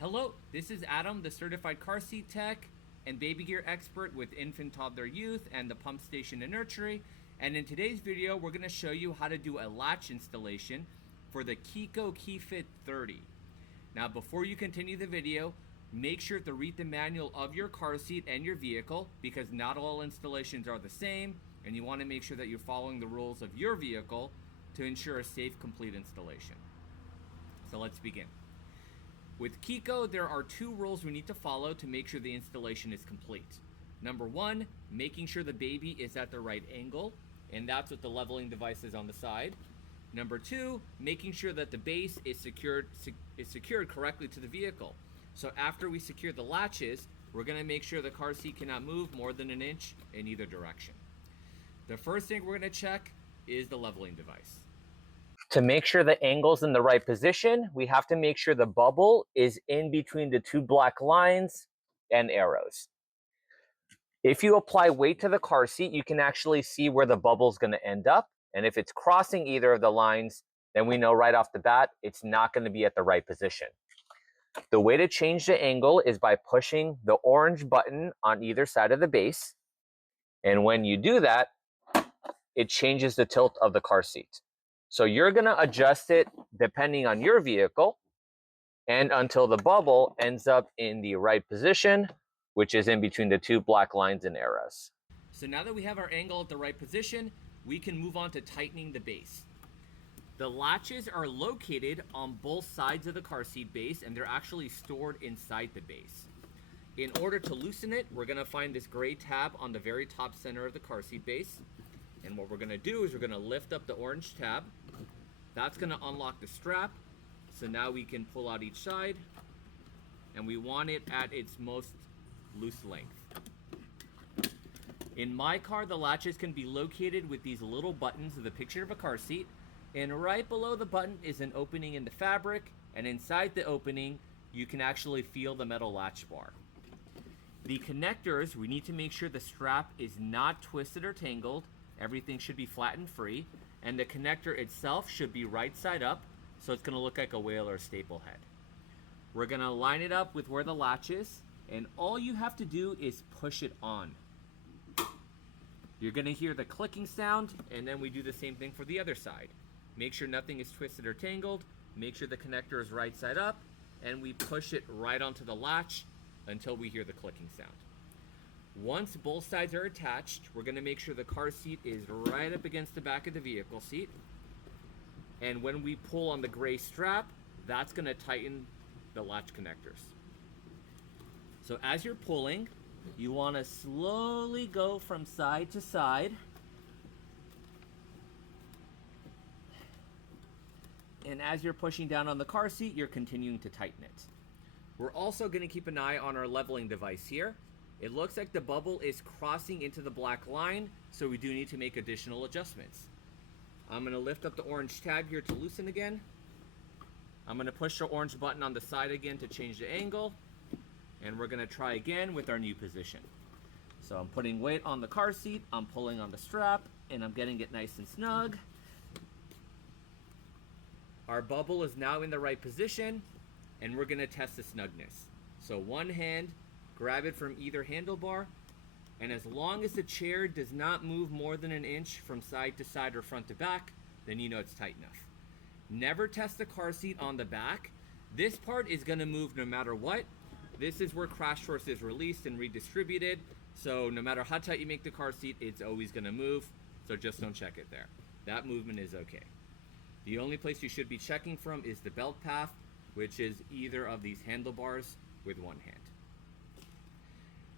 Hello, this is Adam, the certified car seat tech and baby gear expert with infant, toddler, youth, and the pump station and nursery. And in today's video, we're going to show you how to do a latch installation for the Chicco Keyfit 30. Now, before you continue the video, make sure to read the manual of your car seat and your vehicle, because not all installations are the same, and you want to make sure that you're following the rules of your vehicle to ensure a safe, complete installation. So let's begin. With Chicco, there are two rules we need to follow to make sure the installation is complete. Number one, making sure the baby is at the right angle, and that's what the leveling device is on the side. Number two, making sure that the base is secured correctly to the vehicle. So after we secure the latches, we're going to make sure the car seat cannot move more than an inch in either direction. The first thing we're going to check is the leveling device. To make sure the angle's in the right position, we have to make sure the bubble is in between the two black lines and arrows. If you apply weight to the car seat, you can actually see where the bubble's going to end up. And if it's crossing either of the lines, then we know right off the bat, it's not going to be at the right position. The way to change the angle is by pushing the orange button on either side of the base. And when you do that, it changes the tilt of the car seat. So you're going to adjust it depending on your vehicle and until the bubble ends up in the right position, which is in between the two black lines and arrows. So now that we have our angle at the right position, we can move on to tightening the base. The latches are located on both sides of the car seat base, and they're actually stored inside the base. In order to loosen it, we're going to find this gray tab on the very top center of the car seat base. And what we're going to do is we're going to lift up the orange tab. That's going to unlock the strap. So now we can pull out each side. And we want it at its most loose length. In my car, the latches can be located with these little buttons of the picture of a car seat. And right below the button is an opening in the fabric. And inside the opening, you can actually feel the metal latch bar. The connectors, we need to make sure the strap is not twisted or tangled. Everything should be flat and free, and the connector itself should be right side up, so it's going to look like a whale or a staple head. We're going to line it up with where the latch is, and all you have to do is push it on. You're going to hear the clicking sound, and then we do the same thing for the other side. Make sure nothing is twisted or tangled, make sure the connector is right side up, and we push it right onto the latch until we hear the clicking sound. Once both sides are attached, we're going to make sure the car seat is right up against the back of the vehicle seat. And when we pull on the gray strap, that's going to tighten the latch connectors. So as you're pulling, you want to slowly go from side to side. And as you're pushing down on the car seat, you're continuing to tighten it. We're also going to keep an eye on our leveling device here. It looks like the bubble is crossing into the black line, so we do need to make additional adjustments. I'm going to lift up the orange tab here to loosen again. I'm going to push the orange button on the side again to change the angle. And we're going to try again with our new position. So I'm putting weight on the car seat, I'm pulling on the strap, and I'm getting it nice and snug. Our bubble is now in the right position, and we're going to test the snugness. So one hand, grab it from either handlebar, and as long as the chair does not move more than an inch from side to side or front to back, then you know it's tight enough. Never test the car seat on the back. This part is going to move no matter what. This is where crash force is released and redistributed, so no matter how tight you make the car seat, it's always going to move, so just don't check it there. That movement is okay. The only place you should be checking from is the belt path, which is either of these handlebars with one hand.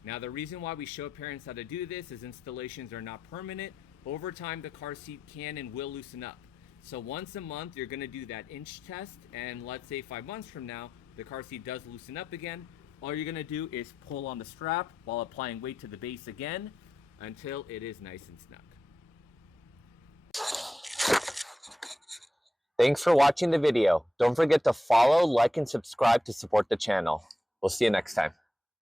Now, the reason why we show parents how to do this is installations are not permanent. Over time, the car seat can and will loosen up. So once a month, you're going to do that inch test, and let's say 5 months from now, the car seat does loosen up again. All you're going to do is pull on the strap while applying weight to the base again until it is nice and snug. Thanks for watching the video. Don't forget to follow, like, and subscribe to support the channel. We'll see you next time.